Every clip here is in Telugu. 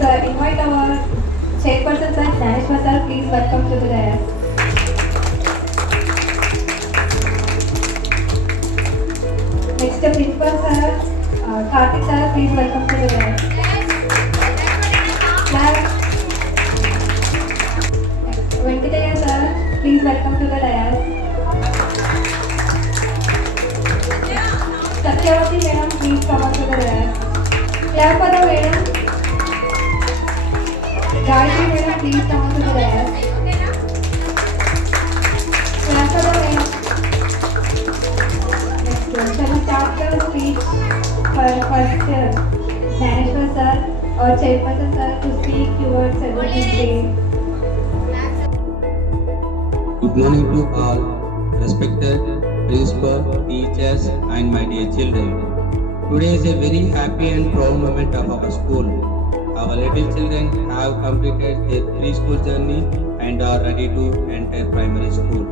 Let's invite our chairperson, sir, Naneshwar sir. Please welcome to the dais. Next, the principal sir, Karthik sir. Please welcome to the dais. Venkataya sir, please welcome to the dais. Satyavati madam, please come on to the dais. Clap for the madam. Gayatri madam, please come on to the dais. Clap for the madam. Next, shall we start the speech for first Naneshwar sir or chairperson sir to speak towards about his day. Good morning to all, respected principal, teachers and my dear children. Today is a very happy and proud moment of our school. Our little children have completed their preschool journey and are ready to enter primary school.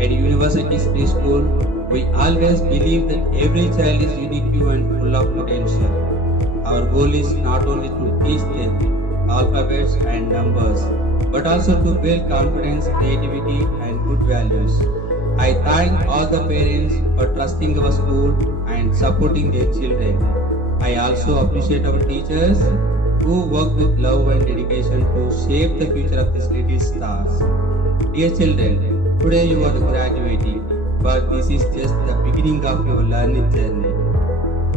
At University's preschool, we always believe that every child is unique and full of potential. Our goal is not only to teach them alphabets and numbers, but also to build confidence, creativity and good values. I thank all the parents for trusting our school and supporting their children. I also appreciate our teachers who work with love and dedication to shape the future of these little stars. Dear children, today you are graduating, but this is just the beginning of your learning journey.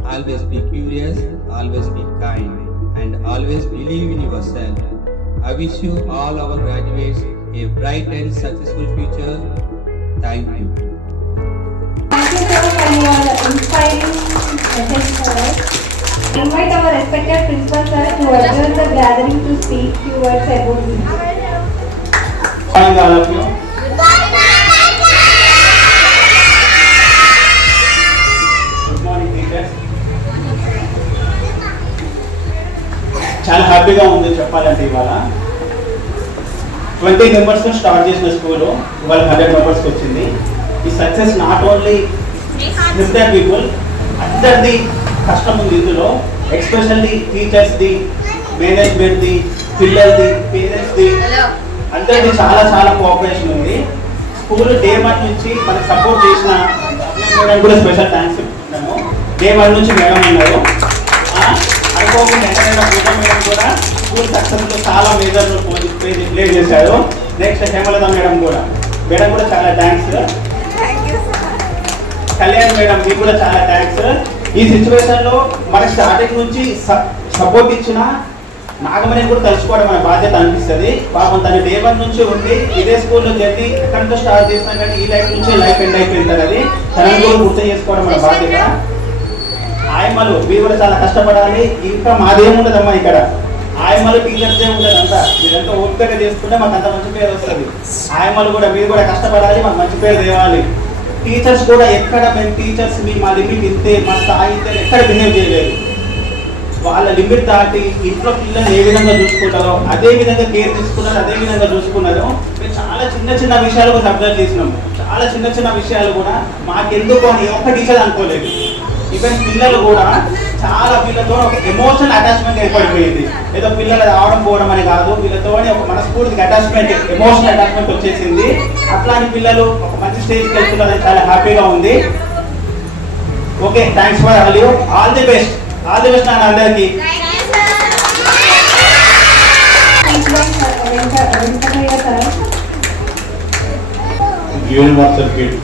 Always be curious, always be kind, and always believe in yourself. I wish you all our graduates a bright and successful future. Thank you. Thank you sir for your inspiring message for us. Invite our respected principal sir to adjourn the gathering to speak few words about him. Thank all of you. Good morning teachers. చాలా హ్యాపీగా ఉంది చెప్పాలంటే ఇవాళ 20 మెంబర్స్ స్టార్ట్ చేసిన స్కూల్ ఇవాళ 100 మెంబర్స్ వచ్చింది. ఈ success not only limited people, అందరిది కష్టం ఉంది ఇందులో. ఎస్పెషల్లీ టీచర్స్ది, మేనేజ్మెంట్ది, పిల్లలది, పేరెంట్స్ది, అందరిది చాలా చాలా కోఆపరేషన్ ఉంది. స్కూల్ డే 1 నుంచి మనకు సపోర్ట్ చేసిన మేడం కూడా స్పెషల్ థ్యాంక్స్ చెప్తున్నాము. డే 1 నుంచి మేడం ఉన్నారు. అనుకోకుండా ఎక్కడైనా పూజ మేడం కూడా స్కూల్ సక్సెస్లో చాలా మేజర్ ప్లే చేశారు. నెక్స్ట్ హేమలత మేడం కూడా చాలా థ్యాంక్స్. కళ్యాణ్ మేడం మీకు కూడా చాలా థ్యాంక్స్. ఈ సిచ్యువేషన్లో మనకి స్టార్టింగ్ నుంచి సపోర్ట్ ఇచ్చిన నాగమణి కూడా తలుచుకోవడం మన బాధ్యత అనిపిస్తుంది. పాపం తను డే 1 నుంచి ఉండి ఇదే స్కూల్లో జర్నీ ఎక్కడితో స్టార్ట్ చేసినా కానీ ఈ లైఫ్ నుంచి లైఫ్ ఎండ్ అయిపోయింది. అది తనని కూడా గుర్తు చేసుకోవడం మన బాధ్యత. ఆయమ్మలు మీరు కూడా చాలా కష్టపడాలి. ఇంకా మాదేముండదమ్మా ఇక్కడ, ఆయమ్మలు టీచర్స్దే ఉంటుంది. అంతా మీరంతా ఓపికగా చేసుకుంటే మాకు అంత మంచి పేరు వస్తుంది. ఆయమ్మలు కూడా మీరు కూడా కష్టపడాలి, మాకు మంచి పేరు తేవాలి. టీచర్స్ కూడా ఎక్కడ మేము టీచర్స్ మా లిమిట్ ఇంతే, మా స్థాయి ఇంతే ఎక్కడ బిహేవ్ చేయలేదు. వాళ్ళ లిమిట్ దాటి ఇంట్లో పిల్లల్ని ఏ విధంగా చూసుకుంటారో అదే విధంగా కేర్ తీసుకున్నారు, అదే విధంగా చూసుకున్నారు. మేము చాలా చిన్న చిన్న విషయాలు కూడా అబ్జర్వ్ చేసినాము. చాలా చిన్న చిన్న విషయాలు కూడా మాకెందుకు అని ఒక్క టీచర్ అనుకోలేదు. ఈవెన్ పిల్లలు కూడా చాలా వీళ్ళతో ఒక ఎమోషనల్ అటాచ్మెంట్ ఏర్పడిపోయింది. ఏదో పిల్లలు రావడం పోవడం అని కాదు, వీళ్ళతోనే ఒక మనస్ఫూర్తికి అటాచ్మెంట్, ఎమోషనల్ అటాచ్మెంట్ వచ్చేసింది. అట్లాంటి పిల్లలు ఒక మంచి స్టేజ్కి వెళ్తున్నారని చాలా హ్యాపీగా ఉంది. Okay, thanks for all you. All the best, all the best నాన్న అందరికీ. యూనివర్సల్ కిడ్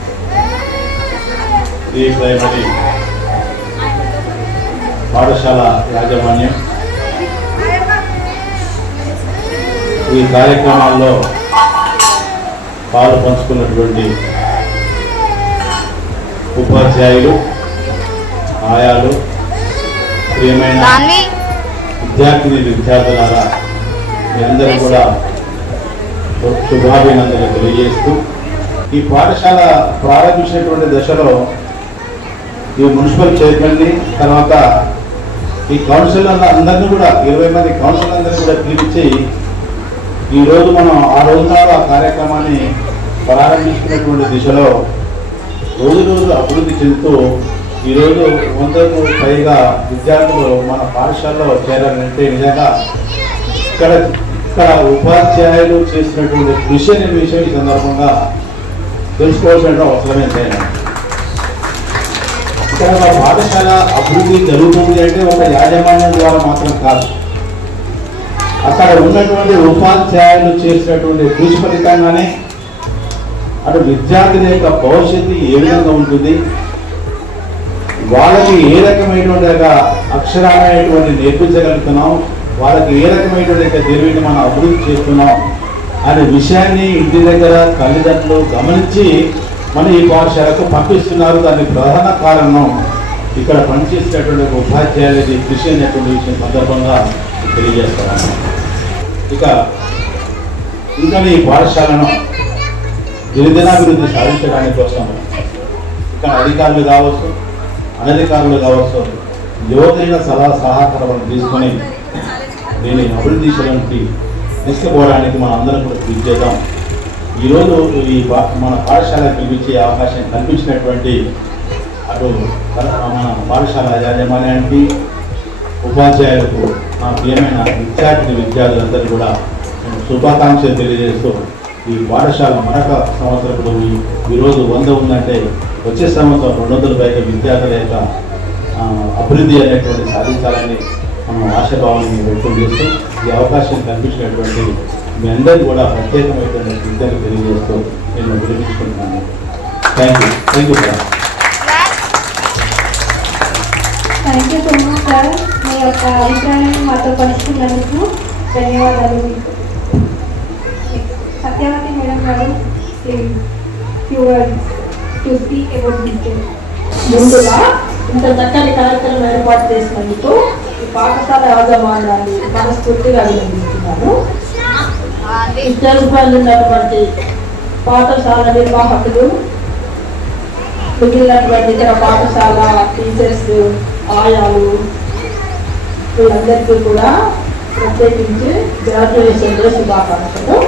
శ్రీ ప్రైమరీ పాఠశాల యాజమాన్యం ఈ కార్యక్రమాల్లో పాలు పంచుకున్నటువంటి ఉపాధ్యాయులు, ఆయాలు, ప్రియమైన విద్యార్థులారా మీరందరూ కూడా శుభాభినందనలు తెలియజేస్తూ ఈ పాఠశాల ప్రారంభించినటువంటి దశలో ఈ మున్సిపల్ చైర్మన్ని, తర్వాత ఈ కౌన్సిలర్ల అందరినీ కూడా 20 మంది కౌన్సిలర్లందరినీ కూడా పిలిపించి ఈరోజు మనం ఆ రోజునాడు ఆ కార్యక్రమాన్ని ప్రారంభించుకున్నటువంటి దిశలో రోజు రోజు అభివృద్ధి చెందుతూ ఈరోజు 100కు పైగా విద్యార్థులు మన పాఠశాలలో చేరాలంటే నిజంగా ఇక్కడ ఉపాధ్యాయులు చేసినటువంటి కృషి అనే విషయం ఈ సందర్భంగా తెలుసుకోవాల్సిన అవసరం ఎంతైనా. ఇక్కడ ఒక పాఠశాల అభివృద్ధి జరుగుతుంది అంటే ఒక యాజమాన్యం ద్వారా మాత్రం కాదు, అక్కడ ఉన్నటువంటి ఉపాధ్యాయులు చేసినటువంటి కృషి ఫలితంగానే అటు విద్యార్థుల యొక్క భవిష్యత్తు ఏ విధంగా ఉంటుంది, వాళ్ళకి ఏ రకమైనటువంటి అక్షరాలైనటువంటి నేర్పించగలుగుతున్నాం, వాళ్ళకి ఏ రకమైనటువంటి తెలివిని మనం అభివృద్ధి చేస్తున్నాం అనే విషయాన్ని ఇంటి దగ్గర తల్లిదండ్రులు గమనించి మన ఈ పాఠశాలకు పంపిస్తున్నారు. దానికి ప్రధాన కారణం ఇక్కడ పనిచేసినటువంటి ఉపాధ్యాయులది కృషి అనేటువంటి విషయం సందర్భంగా తెలియజేస్తున్నాను. ఇంకా ఈ పాఠశాలను దినదినాభివృద్ధి సాధించడానికి కోసం ఇక్కడ అధికారులు కావచ్చు, అనధికారులు కావచ్చు, యువతైన సలహా సహకారాలను తీసుకొని దీన్ని అభివృద్ధి చేయడానికి తీసుకుపోవడానికి మనం అందరం కూడా కృషి చేద్దాం. ఈరోజు మన పాఠశాల పిలిపించే అవకాశం కల్పించినటువంటి అటు మన పాఠశాల యాజమాన్యానికి, ఉపాధ్యాయులకు, నా ప్రియమైన విద్యార్థులందరూ కూడా నేను శుభాకాంక్షలు తెలియజేస్తూ ఈ పాఠశాల మరొక సంవత్సరంలో ఈరోజు 100 ఉందంటే వచ్చే సంవత్సరం 200 పైగా విద్యార్థుల యొక్క అభివృద్ధి అనేటువంటి సాధించాలని మనం ఆశాభావాన్ని వ్యక్తం చేస్తూ ఈ అవకాశం కల్పించినటువంటి మీ అందరికీ కూడా ప్రత్యేకమైనటువంటి విద్యను తెలియజేస్తూ నేను వినిపించుకుంటున్నాను. Thank you sir. Thank you so much sir. మీ యొక్క అభిప్రాయాన్ని మాతో పంచుకున్నందుకు ధన్యవాదాలు. Satyavathi madam garu to speak about teacher. ముందుగా ఇంత చక్కని కార్యక్రమం ఏర్పాటు చేసినందుకు ఈ పాఠశాల యాజమాన్యాన్ని మనస్ఫూర్తిగా అభినందిస్తున్నాను. ఉన్నటువంటి పాఠశాల నిర్వాహకులు, మిగిలినటువంటి ఇతర పాఠశాల టీచర్స్, ఆయాలు వీళ్ళందరికీ కూడా ప్రత్యేకించి గ్రాడ్యుయేషన్ డే శుభాకాంక్షలు.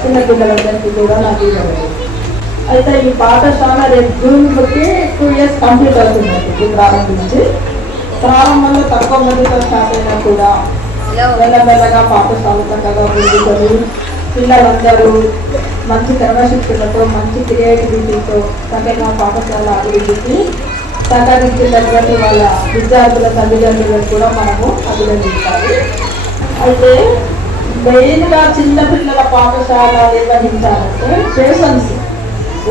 చిన్నపిల్లలందరికీ కూడా నాకు ఇవ్వలేదు. అయితే ఈ పాఠశాల రేపు జూన్కి 2 years కంప్లీట్ అవుతుందండి. ప్రారంభించి ప్రారంభంలో తక్కువ మందితో స్టార్ట్ అయినా కూడా మెల్లమెల్లగా పాఠశాల చక్కగా ముందుకొని పిల్లలందరూ మంచి క్రమశిక్షణతో, మంచి క్రియేటివిటీతో చక్కగా పాఠశాల అభివృద్ధికి సహకరించినటువంటి వాళ్ళ విద్యార్థుల తల్లిదండ్రులను కూడా మనము అభినందించాలి. అయితే మెయిన్గా చిన్నపిల్లల పాఠశాల నిర్వహించాలంటే పేషెన్స్,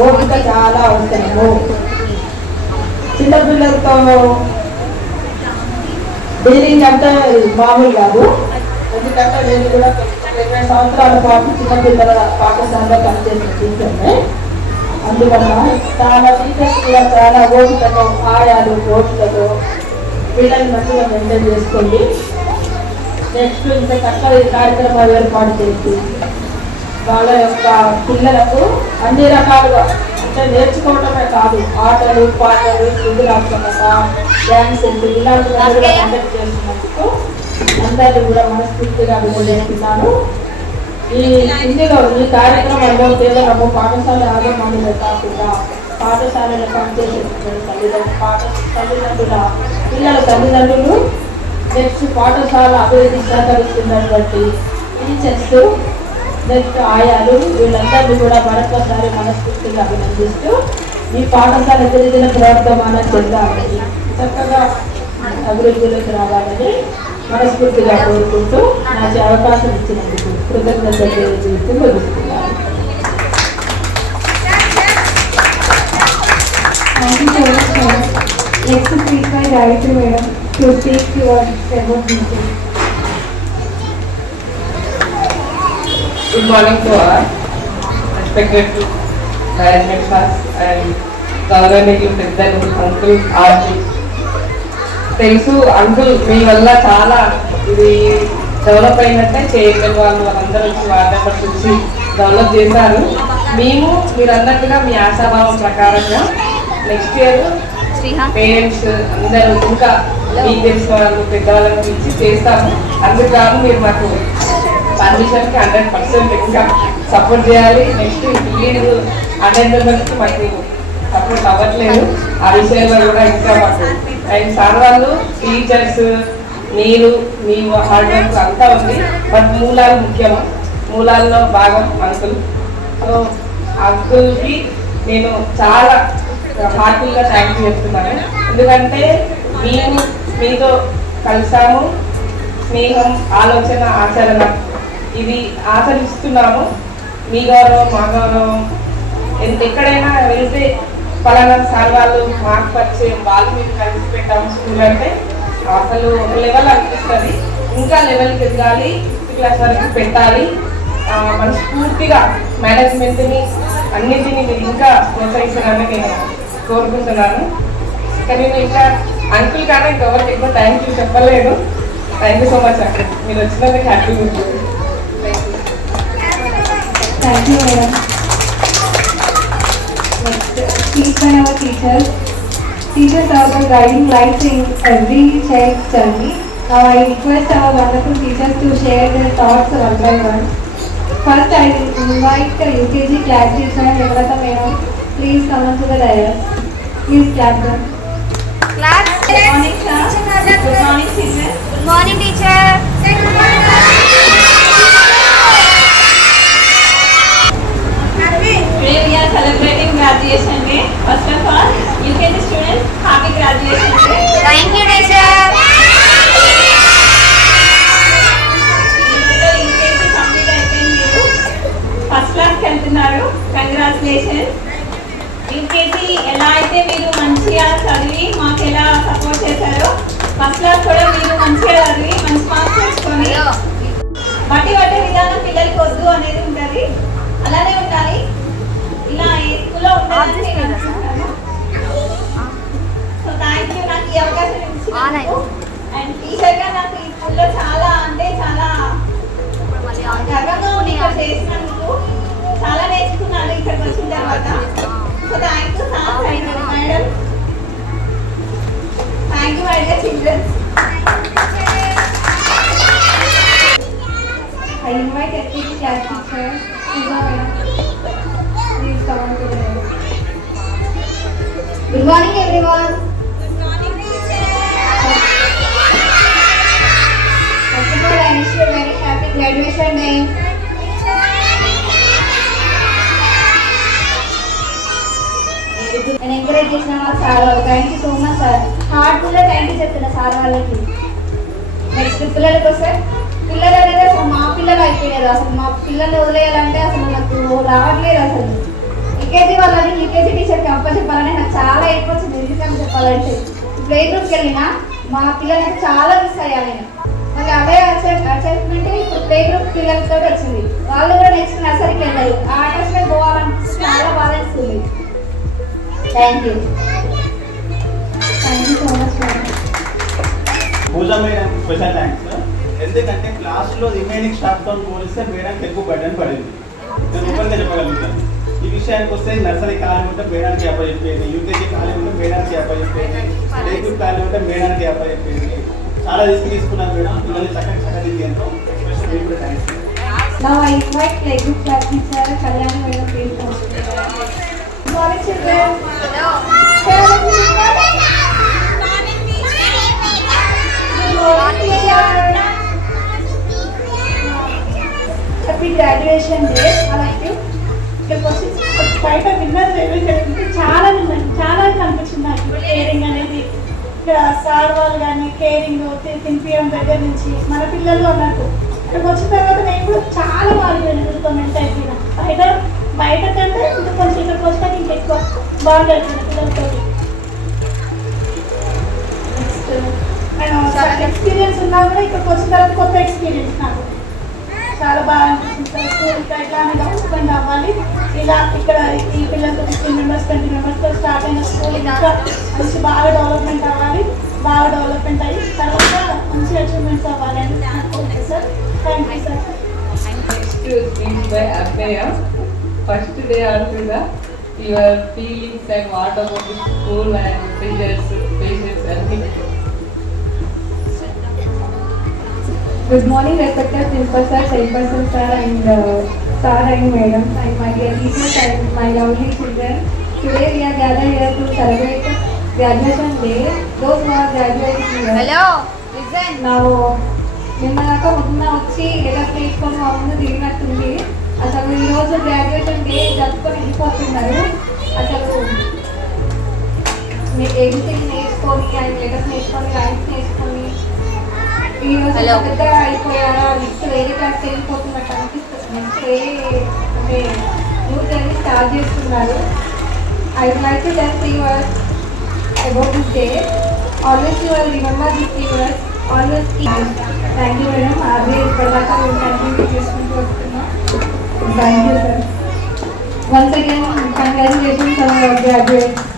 ఓపిక చాలా అవసరము. చిన్నపిల్లలతో డీలింగ్ అంటే మామూలు కాదు. ఎందుకంటే నేను కూడా 20 సంవత్సరాల పాటు చిన్నపిల్లల పాఠశాలలో పనిచేసిన టీచర్నే. అందువల్ల చాలా టీచర్స్ కూడా చాలా ఓపికతో, ఆయాలు ఓపికతో పిల్లల్ని మంచిగా మెయింటైన్ చేసుకోండి. నెక్స్ట్ ఇంకా చక్కగా ఈ కార్యక్రమాలు ఏర్పాటు చేసి వాళ్ళ యొక్క పిల్లలకు అన్ని రకాలుగా అంటే నేర్చుకోవటమే కాదు, ఆటలు, పాటలు, సుందరాత్మకత, డ్యాన్సింగ్ ఇలాంటివన్నీ కూడా కండక్ట్ చేస్తున్నందుకు అందరినీ కూడా మనస్ఫూర్తిగా అభినందిస్తున్నాను. ఇందులో ఈ కార్యక్రమంలో కేవలము పాఠశాల యాజమాన్యమే కాకుండా పాఠశాలలో పనిచేసేటువంటి తల్లిదండ్రుల పిల్లల తల్లిదండ్రులు, నెక్స్ట్ పాఠశాల అభివృద్ధి సహకరిస్తున్నటువంటి టీచర్స్, నెక్స్ట్ ఆయాలు వీళ్ళందరినీ కూడా మరొకసారి మనస్ఫూర్తిగా అభినందిస్తూ ఈ పాఠశాల దినదిన ప్రవర్తమానం చెందాలని, చక్కగా అభివృద్ధిలోకి రావాలని మనస్ఫూర్తిగా కోరుకుంటూ నాకు అవకాశం ఇచ్చినందుకు కృతజ్ఞతలు తెలియజేస్తూ ముగిస్తున్నాను. Next speak by Gayatri madam to speak your about teacher. Good morning to all respected management class and గౌరవనీయులు పెద్దలు, అంకుల్, ఆంటీ. తెలుసు అంకుల్ మీ వల్ల చాలా ఇది డెవలప్ అయినట్టే. చైర్మన్ వాళ్ళందరూ వచ్చి వార్డ్ మెంబర్స్ వచ్చి డెవలప్ చేశారు. మేము మీరు అన్నట్టుగా మీ ఆశాభావం ప్రకారంగా నెక్స్ట్ ఇయర్ పేరెంట్స్ అందరూ ఇంకా మీకు తెలిసిన వాళ్ళు పెద్దవాళ్ళకి ఇచ్చి చేస్తాము. అందుకు మీరు మాకు పర్మిషన్కి 100% ఇంకా సపోర్ట్ చేయాలి. నెక్స్ట్ లీడ్ 100 మెంబర్స్కి మాకు సపోర్ట్ అవ్వట్లేదు. ఆ విషయంలో కూడా ఇంకా మాకు అండ్ సార్ వాళ్ళు టీచర్స్ మీరు మీ హార్డ్ వర్క్ అంతా ఉంది, బట్ మూలాలు ముఖ్యము. మూలాల్లో భాగం అంకుల్. సో అంకుల్కి నేను చాలా హార్ట్ఫుల్గా థ్యాంక్ యూ చెప్తున్నాను. ఎందుకంటే మేము మీతో కలిసాము, స్నేహం, ఆలోచన, ఆచరణ ఇది ఆచరిస్తున్నాము. మీ గౌరవం, మా గౌరవం. ఎక్కడైనా వెళ్తే పలానా సార్ వాళ్ళు మాకు పరిచయం, వాళ్ళు మేము కలిసి పెట్టాము స్కూల్ అంటే అసలు ఒక లెవెల్ అనిపిస్తుంది. ఇంకా లెవెల్కి ఎదగాలి, 6th క్లాస్ వరకు పెట్టాలి. మనస్ఫూర్తిగా మేనేజ్మెంట్ని అన్నింటినీ మీరు ఇంకా ప్రోత్సహిస్తారని నేను కోరుకుంటున్నాను. కానీ నేను ఇంకా అంకుల్ కానీ ఇంకెవరికి ఎక్కువ థ్యాంక్ యూ చెప్పలేదు. Thank you so much uncle, మీరు వచ్చినందుకు హ్యాపీగా ఉంటుంది. Thank you, madam. Next, speech by our teachers. Teachers are the guiding lights in every child's journey. Now I request our wonderful teachers to share their thoughts one by one. First, I will invite UKG class teacher Hemalata madam. Please come on to the dais. Please clap them. Clap. Good morning, sir. Good morning, children. Good morning, teacher. Today we are celebrating graduation day. First of all, UKG students, happy graduation day. Thank you, teacher. UKG complete అయిపోయింది. ఫస్ట్ క్లాస్కి వెళ్తున్నారు. కంగ్రాచులేషన్స్. యూకేజీ ఎలా అయితే మీరు మంచిగా చదివి మాకు ఎలా సపోర్ట్ చేశారో ఫస్ట్ క్లాస్ కూడా మీరు మంచిగా చదివి మంచి మార్క్స్ తెచ్చుకొని బట్టి పట్టే విధానం పిల్లలకి వద్దు అనేది ఉంటుంది. అలానే ఉండాలి. ఇలా ఏ స్కూల్లో ఉండాలని నేను అనుకుంటున్నాను. సో థ్యాంక్ యూ నాకు ఈ అవకాశం ఇచ్చినందుకు. అండ్ టీచర్గా నాకు ఈ స్కూల్లో చాలా అంటే చాలా గర్వంగా ఉంది ఇక్కడ చేసినందుకు. చాలా నేర్చుకున్నాను ఇక్కడికి వచ్చిన తర్వాత. So thank you sir, thank you madam, thank you my dear children. I invite FKG class teacher, Suza madam. Please come on to the dais. Good morning, everyone. Good morning, teacher. First of all, I wish you a very happy graduation day. నేను ఎంకరేజ్ చేసిన మా సార్ వాళ్ళు thank you so much sir. హార్ట్ఫుల్గా థ్యాంక్ యూ చెప్తున్నా సార్ వాళ్ళకి. నెక్స్ట్ పిల్లలకి వస్తే పిల్లలు అనేది అసలు మా పిల్లలు అయిపోయారు. అసలు మా పిల్లల్ని వదిలేయాలంటే అసలు నాకు రావట్లేదు. అసలు యూకేజీ వాళ్ళని యూకేజీ టీచర్కి అప్పచెప్పాలని నాకు చాలా ఎక్కువ వచ్చింది. ఎందుకని చెప్పాలంటే ప్లే గ్రూప్కి వెళ్ళినా మా పిల్లలకి చాలా మిస్ అయ్యాను నేను. మళ్ళీ అదే అసెస్మెంట్ ఇప్పుడు ప్లే గ్రూప్ పిల్లలతో వచ్చింది. వాళ్ళు కూడా నెక్స్ట్ నర్సరీకి వెళ్ళారు. ఆ అటాచ్మెంట్ పోవాలనిపిస్తుంది. చాలా బాగా ఇస్తుంది. Thank you. Thank you so much, madam. Pooja madam special thanks. ఎందుకంటే క్లాస్లో రిమైనింగ్ స్టాఫ్తో పోలిస్తే మేడంకి ఎక్కువ బర్డెన్ పడింది. నేను ఒకరిగా చెప్పగలుగుతాను. ఈ విషయానికి వస్తే నర్సరీ ఖాళీ ఉంటే మేడానికి అప్పచెప్పేది, యూకేజీ ఖాళీ ఉంటే మేడానికి అప్పచెప్పేది, ప్లే గ్రూప్ ఖాళీ ఉంటే మేడానికి అప్పచెప్పేది. చాలా రిస్క్ తీసుకున్నాను మేడం. పిల్లల్ని చక్కగా చక్కదిద్దేంతో ఎక్స్ప్రెషన్ మీకు కూడా thanks. Now I invite play group class teacher Kalyani madam. Please come on to the dais. Good morning, children. Hello. Good morning, teacher. Happy graduation day. All of you. ఇక్కడికి వచ్చి బయట విన్నది చాలా విన్నాను. చాలా కనిపించింది నాకు కేరింగ్ అనేది. ఇక్కడ సార్ వాళ్ళు కానీ కేరింగ్ తినిపించడం దగ్గర నుంచి మన పిల్లలు అన్నట్టు ఇక్కడికి వచ్చిన తర్వాత నేను కూడా చాలా బాగా మెంట్ అయిపోయినా. బయట కంటే ఇంకా కొంచెం ఇక్కడికి వచ్చాక ఇంకెక్కువ బాగా అయిపోయినా పిల్లలతో. నెక్స్ట్ నేను ఎక్స్పీరియన్స్ ఉన్నా కూడా ఇక్కడికి వచ్చిన తర్వాత కొత్త ఎక్స్పీరియన్స్ నాకు చాలా బాగా అనిపిస్తుంది. స్కూల్ ఇంకా ఇట్లానే డెవలప్మెంట్ అవ్వాలి. ఇలా ఇక్కడ ఈ పిల్లలతో 15 మెంబర్స్ 20 మెంబర్స్తో స్టార్ట్ అయిన స్కూల్ ఇంకా మంచి బాగా డెవలప్మెంట్ అవ్వాలి. బాగా డెవలప్మెంట్ అయ్యి తర్వాత మంచి అచీవ్మెంట్స్ అవ్వాలి అని అనుకుంటున్నాను sir. Thank you sir. Next speech by Abhaya. First day Arpita, your feelings and what about the school and teachers, patients and things. Good morning, respected principal sir, chairperson sir, and sir and madam, and my dear teachers and my lovely children. Today we are gathered here to celebrate graduation day. Those who are graduating here. Hello. నిన్న దాకా పొద్దున్న వచ్చి లెటర్స్ నేర్చుకొని మా ముందు తిరిగినట్టుంది. అసలు ఈరోజు గ్రాడ్యుయేషన్ డే జరుపుకొని వెళ్ళిపోతున్నారు. అసలు ఎవ్రీథింగ్ నేర్చుకొని అండ్ లెటర్స్ నేర్చుకొని రైమ్స్ నేర్చుకొని ఈరోజు పెద్దగా అయిపోయారా, నెక్స్ట్ వేరే క్లాస్ వెళ్ళిపోతున్నట్టు అనిపిస్తుంది. నెక్స్ట్ అంటే న్యూ జర్నీ స్టార్ట్ చేస్తున్నారు. I would like to tell three words about this day. Always you will remember these three words. Always keep. Thank you madam. Aage ippadaaka మేము కంటిన్యూ చేసుకుంటూ వస్తున్నాం. Thank you sir. Once again congratulations on your graduation.